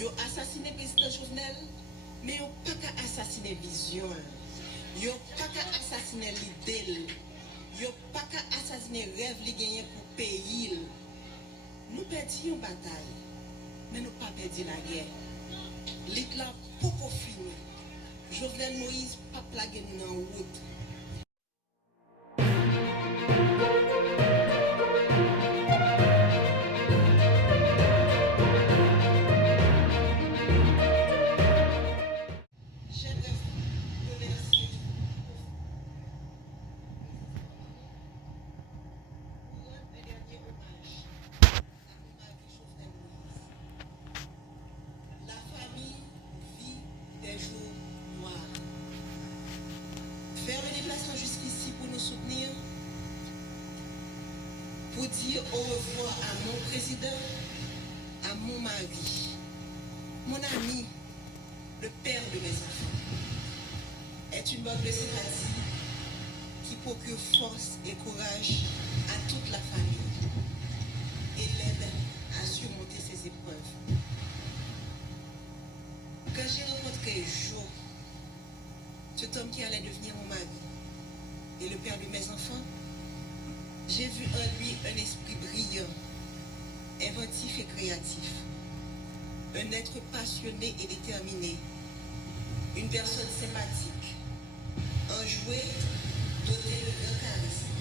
Yo assassiné le président Jovenel, mais yo pas qu'à assassiner vision. Yo pas qu'à assassiner l'idée. Yo pas qu'à assassiner rêve li gagné pour pays. Nous perdions une bataille, mais nous pas perdu la guerre. L'État pour fini. Jovenel Moïse pas plagué nous dans route. Jusqu'ici pour nous soutenir, pour dire au revoir à mon président, à mon mari, mon ami, le père de mes enfants, est une marque de sympathie qui procure force et courage à toute la famille et l'aide à surmonter ces épreuves. Quand j'ai rencontré Joe, cet homme qui allait devenir mon mari, et le père de mes enfants, j'ai vu en lui un esprit brillant, inventif et créatif, un être passionné et déterminé, une personne sympathique, enjoué, doté de grand charisme,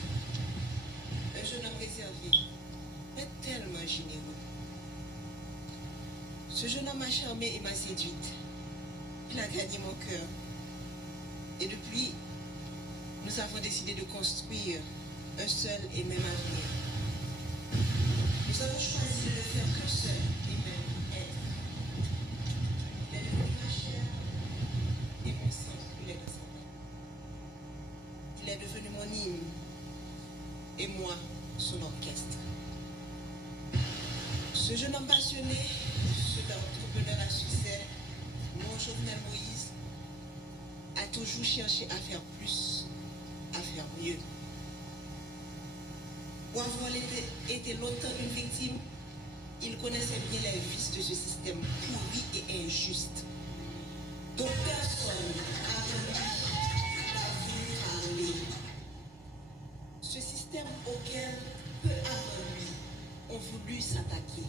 un jeune homme réservé, mais tellement généreux. Ce jeune homme m'a charmé et m'a séduite. Il a gagné mon cœur. Et depuis, nous avons décidé de construire un seul et même avenir. Nous avons choisi de ne faire qu'un seul et même être. Il est devenu ma chair et mon sang coulait dans sa main. Il est devenu mon hymne et moi son orchestre. Ce jeune homme passionné, ce entrepreneur à succès, mon Jovenel Moïse, a toujours cherché à faire plus, à faire mieux. Pour avoir été longtemps une victime, il connaissait bien les vices de ce système pourri et injuste, dont personne n'a voulu parler. Ce système auquel peu avant lui ont voulu s'attaquer.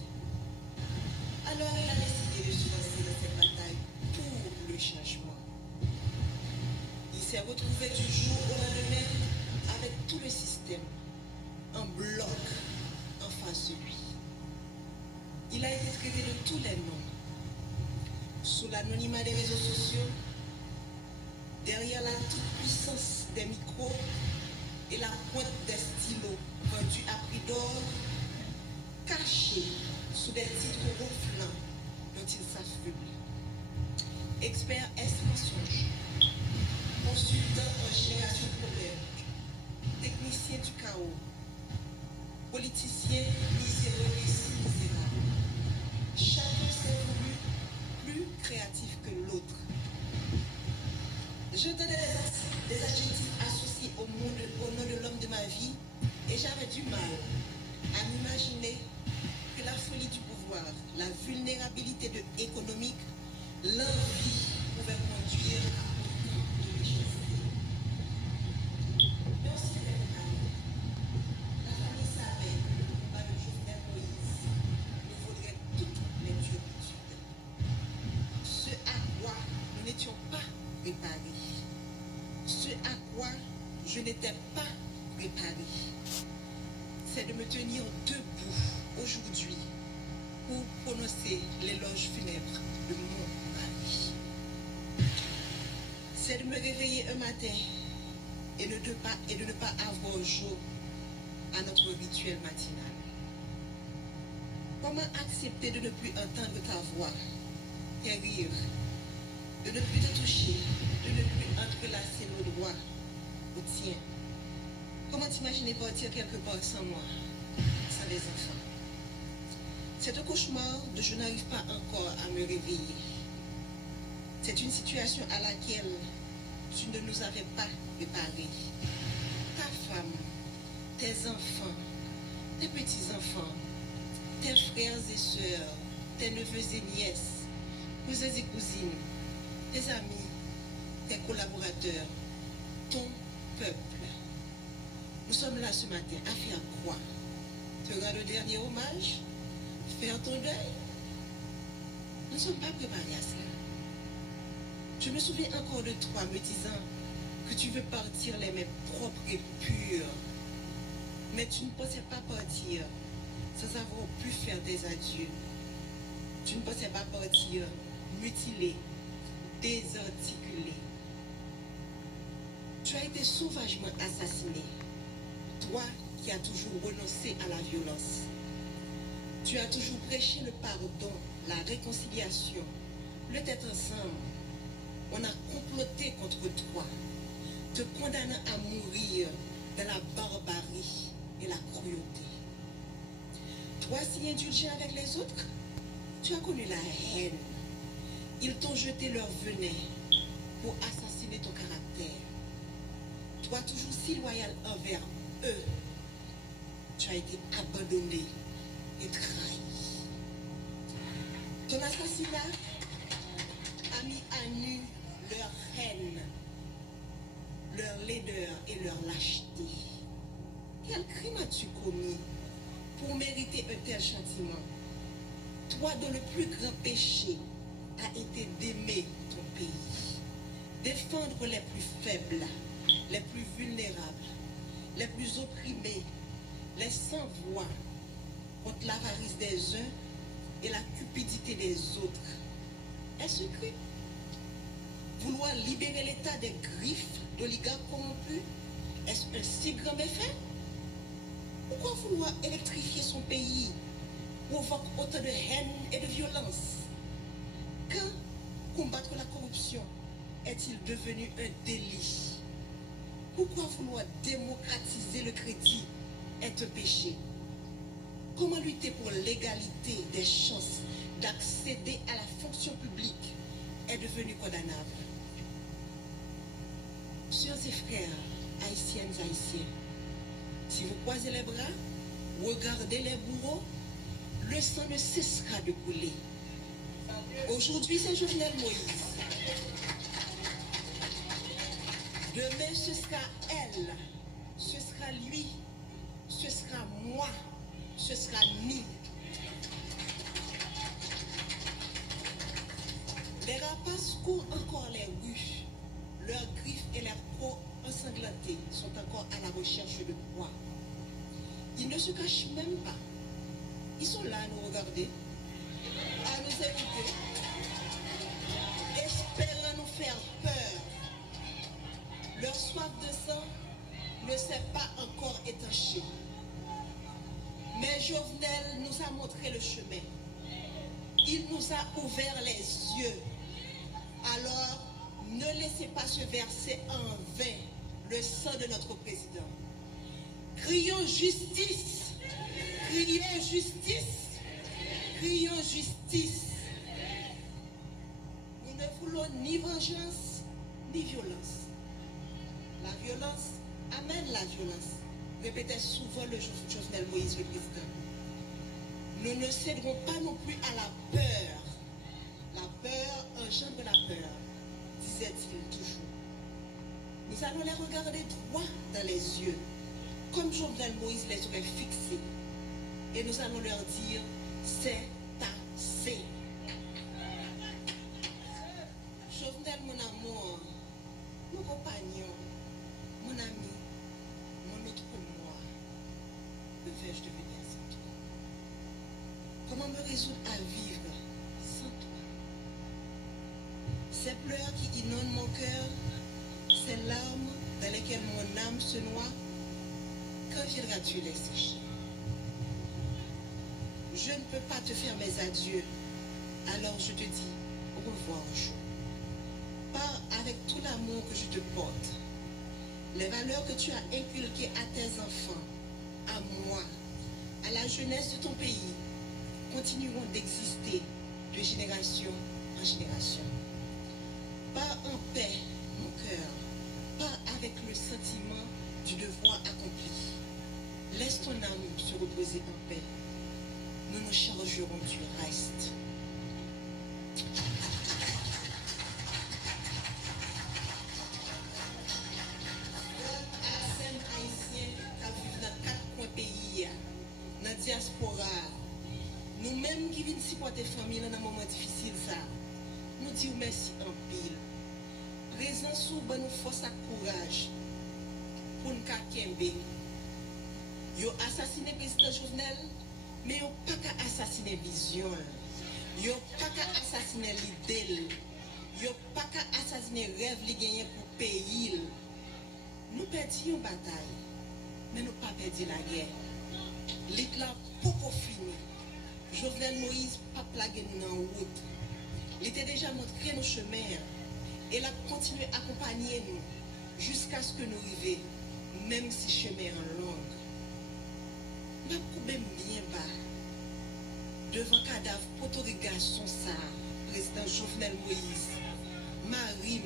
Alors il a décidé de se lancer dans cette bataille pour le changement. Il s'est retrouvé du jour au lendemain avec tout le système en bloc en face de lui. Il a été traité de tous les noms, sous l'anonymat des réseaux sociaux, derrière la toute-puissance des micros et la pointe des stylos vendus à prix d'or, cachés sous des titres ronflants dont il s'affuble. Expert S-mensonge, consultant en génération de problèmes, technicien du chaos, politicien miséreux et si misérable. Chacun s'est voulu plus créatif que l'autre. Je donnais des adjectifs associés au nom de l'homme de ma vie et j'avais du mal à m'imaginer que la folie du pouvoir, la vulnérabilité économique, l'envie pouvaient conduire à autant de méchanceté. Mais aussi la famille savait que le combat de Jovenel Moïse nous vaudrait toutes les turpitudes. Ce à quoi nous n'étions pas préparés. Ce à quoi je n'étais pas préparé, c'est de me tenir debout aujourd'hui pour prononcer l'éloge funèbre de mon mari. C'est de me réveiller un matin et de ne pas avoir jour à notre rituel matinal. Comment accepter de ne plus entendre ta voix, tes rires, de ne plus te toucher, de ne plus entrelacer nos doigts au tien? Comment t'imaginer partir quelque part sans moi, sans les enfants? C'est un cauchemar dont je n'arrive pas encore à me réveiller. C'est une situation à laquelle tu ne nous avais pas préparés. Ta femme, tes enfants, tes petits-enfants, tes frères et sœurs, tes neveux et nièces, cousins et cousines, tes amis, tes collaborateurs, ton peuple. Nous sommes là ce matin à faire quoi? Te rendre le dernier hommage? Faire ton deuil? Nous ne sommes pas préparés à cela. Je me souviens encore de toi me disant que tu veux partir les mains propres et pures. Mais tu ne pensais pas partir sans avoir pu faire des adieux. Tu ne pensais pas partir mutilé, désarticulé. Tu as été sauvagement assassiné. Toi qui as toujours renoncé à la violence. Tu as toujours prêché le pardon, la réconciliation, le tête ensemble. On a comploté contre toi, te condamnant à mourir dans la barbarie et la cruauté. Toi, si indulgent avec les autres, tu as connu la haine. Ils t'ont jeté leur venin pour assassiner ton caractère. Toi, toujours si loyal envers eux, tu as été abandonné et trahi. Ton assassinat a mis à nu leur haine, leur laideur et leur lâcheté. Quel crime as-tu commis pour mériter un tel châtiment? Toi dont le plus grand péché a été d'aimer ton pays, défendre les plus faibles, les plus vulnérables, les plus opprimés, les sans-voix, contre l'avarice des uns et la cupidité des autres. Est-ce que vouloir libérer l'État des griffes d'oligarques corrompus, est-ce un si grand méfait? Pourquoi vouloir électrifier son pays provoque autant de haine et de violence? Quand combattre la corruption est-il devenu un délit? Pourquoi vouloir démocratiser le crédit est un péché? Comment lutter pour l'égalité des chances d'accéder à la fonction publique est devenu condamnable? Sœurs et frères, haïtiennes, haïtiens, si vous croisez les bras, regardez les bourreaux, le sang ne cessera de couler. Aujourd'hui, c'est Jovenel Moïse. Demain, ce sera elle, ce sera lui, ce sera moi, ce sera nous. Les rapaces courent encore les rues. Leurs griffes et leurs peaux ensanglantées sont encore à la recherche de proie. Ils ne se cachent même pas. Ils sont là à nous regarder, à nous écouter, espérant nous faire peur. Leur soif de sang ne s'est pas encore étanchée. Mais Jovenel nous a montré le chemin. Il nous a ouvert les yeux. Alors, ne laissez pas se verser en vain le sang de notre président. Crions justice, crions justice, crions justice. Nous ne voulons ni vengeance, ni violence. La violence amène la violence, répétait souvent le Jovenel Moïse, le président. Nous ne céderons pas non plus à la peur. La peur engendre la peur, disait-il toujours. Nous allons les regarder droit dans les yeux, comme Jovenel Moïse les aurait fixés. Et nous allons leur dire, c'est assez. Jovenel, mon amour, mon compagnon, mon ami, mon autre moi, que vais-je devenir sans toi? Comment me résoudre à vivre sans toi? Ces pleurs qui inondent mon cœur, ces larmes dans lesquelles mon âme se noie, quand viendras-tu les sécher? Je ne peux pas te faire mes adieux, alors je te dis au revoir un jour. Pars avec tout l'amour que je te porte, les valeurs que tu as inculquées à tes enfants, à moi, à la jeunesse de ton pays, continueront d'exister de génération en génération. Pars en paix, mon cœur, pars avec le sentiment du devoir accompli. Laisse ton âme se reposer en paix. Nous nous chargerons du reste. famille dans un moment difficile ça. Nous disons merci en pile. Présence ou ben nous force à courage pour nous kembe. Yo assassiné président Jovenel, mais yo pas qu'à assassiner vision. Yo pas qu'à assassiner l'idée. Yo pas qu'à assassiner rêve li gagner pour pays. Nous perdions une bataille, mais nous pas perdu la guerre. L'État pas fini. Jovenel Moïse pas plagué nous dans la route. Il était déjà montré nos chemins et il a continué à accompagner nous jusqu'à ce que nous arrivions, même si le chemin est long. Ma problème bien bas devant cadavre potorigation ça, président Jovenel Moïse, Marie,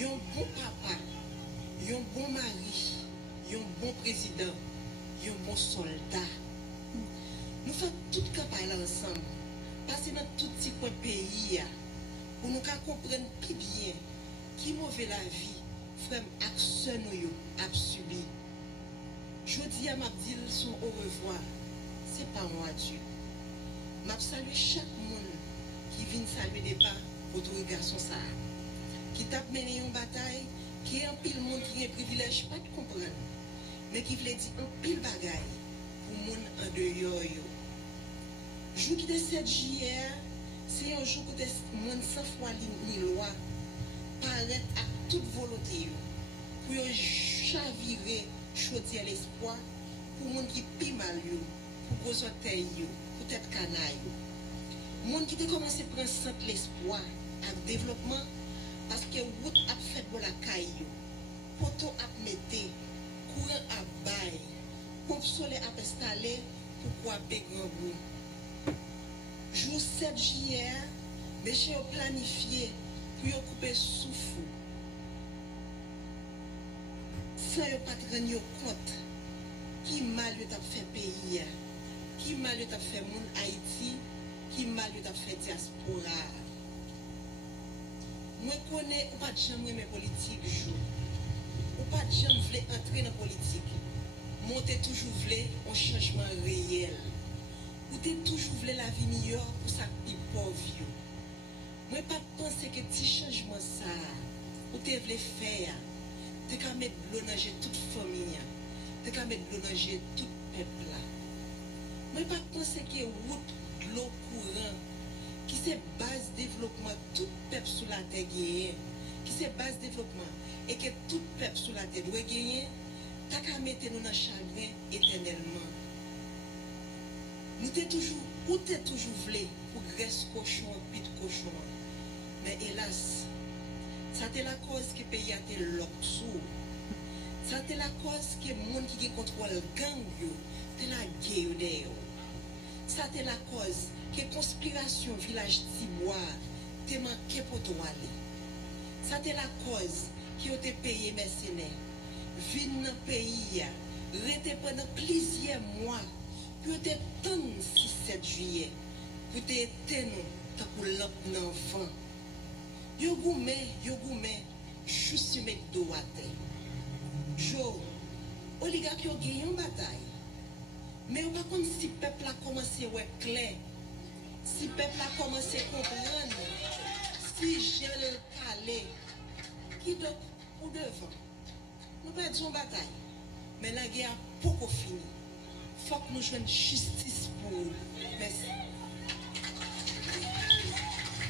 un bon papa, un bon mari, un bon président, un bon soldat. Nous faisons toute campagne ensemble, passer dans tout petit coin pays pour nous comprendre plus bien qui mauvais la vie, frère action nous a subi. Je dis à ma dit son au revoir, c'est pas moi Dieu. M'a salué chaque monde qui vient saluer des pas pour tout garçon ça, qui t'a mené une bataille, qui est un pile monde qui a un privilège pas de comprendre, mais qui voulait dire un pile bagaille pour monde en dehors. Jour qui est 7 juillet, c'est un jour où le monde sans foi ni loi paraît à toute volonté pour chavirer, choisir l'espoir pour les gens qui piment mal, pour gros orteils, pour tête canaille. Les gens qui ont commencé à prendre l'espoir à développement parce que route a fait pour la caille, poteau a metté, courant a bail, pompe soleil a installé pour couper grand bout. Jour 7 juillet, monsieur a planifié pour couper souffle. Sans pas rendre compte qui mal a fait pays, qui mal a fait monde Haïti, qui mal a fait diaspora. Moi connais ou pas de jamais mes politiques jour. Ou pas de jamais voulait entrer dans la politique. Monter toujours voulait un changement réel. Ou t'es toujours voulu la vie meilleure pour sa vie pauvre. Moi pas penser que petit changement ça ou t'es voulu faire, t'es qu'à mettre de l'eau dans toute famille, t'es qu'à mettre de l'eau dans tout peuple là. Moi pas penser que route de l'eau courant qui c'est base développement tout peuple sur la terre gagner, qui c'est base développement et que tout peuple sur la terre doit gagner, t'as qu'à mettre nous dans chagrin éternellement. Nous t'es toujours voulu pour graisse cochon, pit cochon. Mais hélas, ça c'est la cause que le pays a été l'oxo. Ça c'est la cause que les gens qui contrôlent le gang, c'est la guerre. Ça c'est la cause que la conspiration village Tibois te manqué pour toi aller. Ça c'est la cause qui a été payé mercenaires. Vine dans le pays, rester pendant plusieurs mois. Pour te tendre 6-7 juillet, pour te tenir pour l'enfant. Yo goumé, juste mettre dos à terre. Jo, oligarque yo gagné une bataille. Mais on va contre si le peuple a commencé à être clair, si le peuple a commencé à comprendre, si j'ai le calé, qui donc ou devant. Nous perdons une bataille, mais la guerre n'a pas fini. Il faut que nous jouions justice